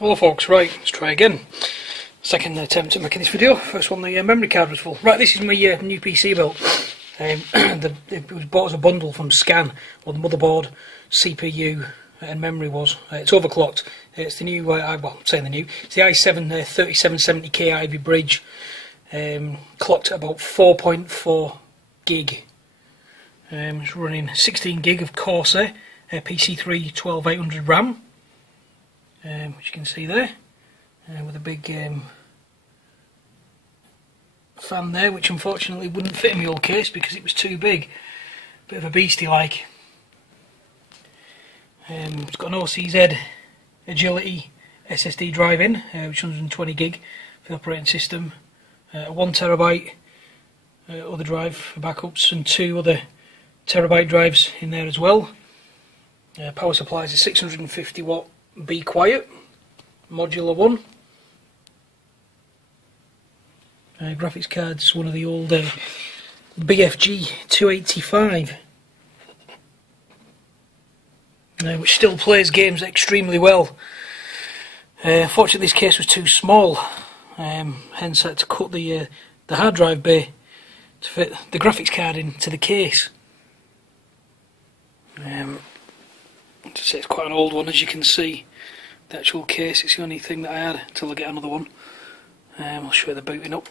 Hello folks, right, let's try again. Second attempt at making this video. First one, the memory card was full. Right, this is my new PC build. It was bought as a bundle from Scan, or the motherboard, CPU and memory was. It's overclocked. It's the new, well, I'm saying the new, it's the i7-3770K Ivy Bridge, clocked at about 4.4 gig. It's running 16 gig of Corsair, PC3 12800 RAM. Which you can see there, with a big fan there, which unfortunately wouldn't fit in my old case because it was too big. Bit of a beastie like. It's got an OCZ Agility SSD drive in, which is 120 gig for the operating system, a 1TB other drive for backups, and 2 other terabyte drives in there as well. Power supply is a 650 watt Be Quiet modular one. Graphics card's one of the old BFG 285, which still plays games extremely well. Fortunately, this case was too small, hence I had to cut the hard drive bay to fit the graphics card into the case. It's quite an old one, as you can see. The actual case, it's the only thing that I had until I get another one. I'll show you the booting up.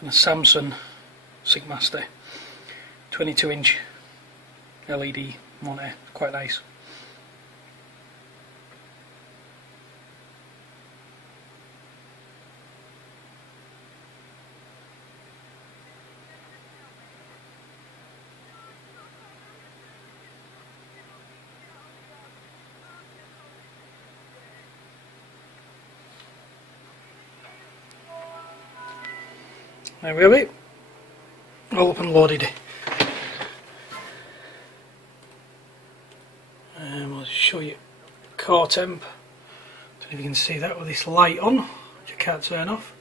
And a Samsung Sigmaster 22-inch LED monitor, quite nice. There we have it, all up and loaded. I'll just show you core temp. Don't know if you can see that with this light on, which I can't turn off.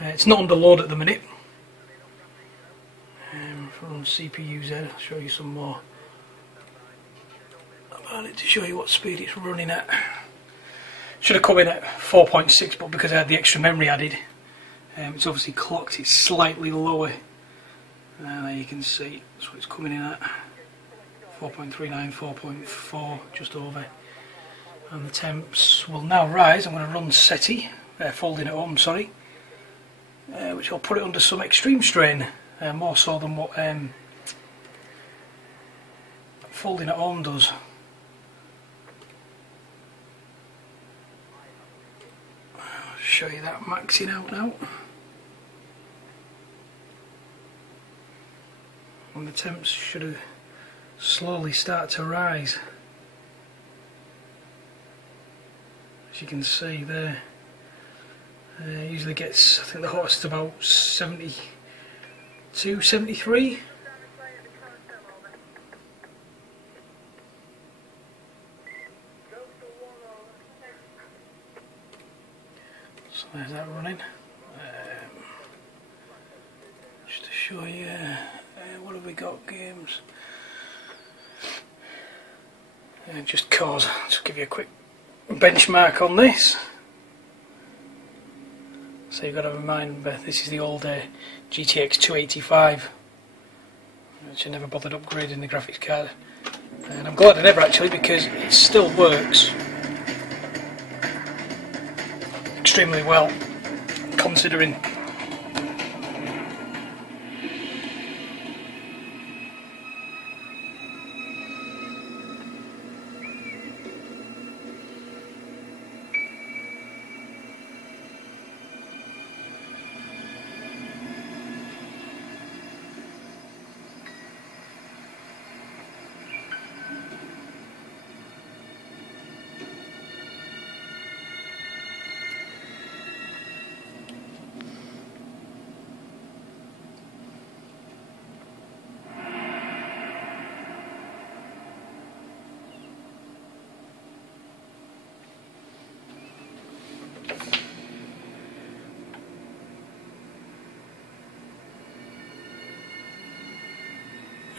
It's not under load at the minute. If I run CPU Z, I'll show you some more about it to show you what speed it's running at. Should have come in at 4.6, but because I had the extra memory added, it's obviously clocked, it's slightly lower. There you can see, that's what it's coming in at. 4.39, 4.4, just over. And the temps will now rise. I'm going to run SETI, folding at home, sorry. Which will put it under some extreme strain, more so than what folding at home does. I'll show you that maxing out now. And the temps should slowly start to rise. As you can see there, usually gets, I think the hottest is about 72, 73. So there's that running. Just to show you. What have we got? Games. Just cause. Just give you a quick benchmark on this. So you've got to remember this is the old GTX 285, which I never bothered upgrading the graphics card, and I'm glad I never actually, because it still works extremely well, considering.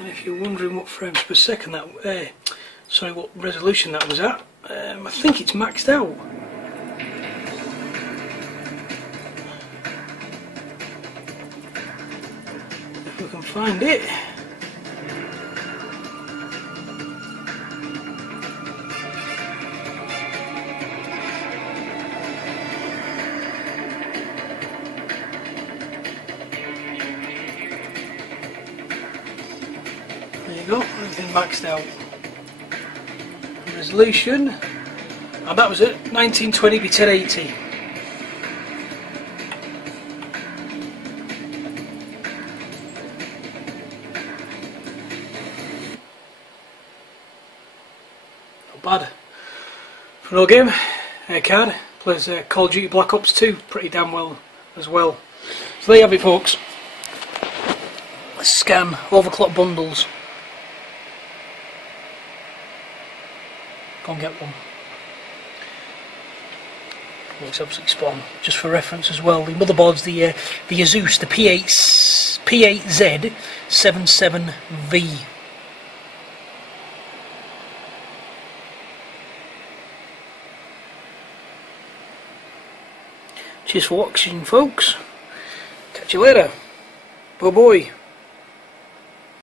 And if you're wondering what frames per second that, sorry, what resolution that was at, I think it's maxed out. If we can find it. There you go, everything maxed out. Resolution, and that was it, 1920 by 1080. Not bad. For no game, card, plays Call of Duty Black Ops 2 pretty damn well as well. So there you have it, folks. Scan overclock bundles. Go and get one. Looks absolutely spot on. Just for reference as well, the motherboard's the Asus, the P8Z-77V. Cheers for watching, folks. Catch you later. Bye bye.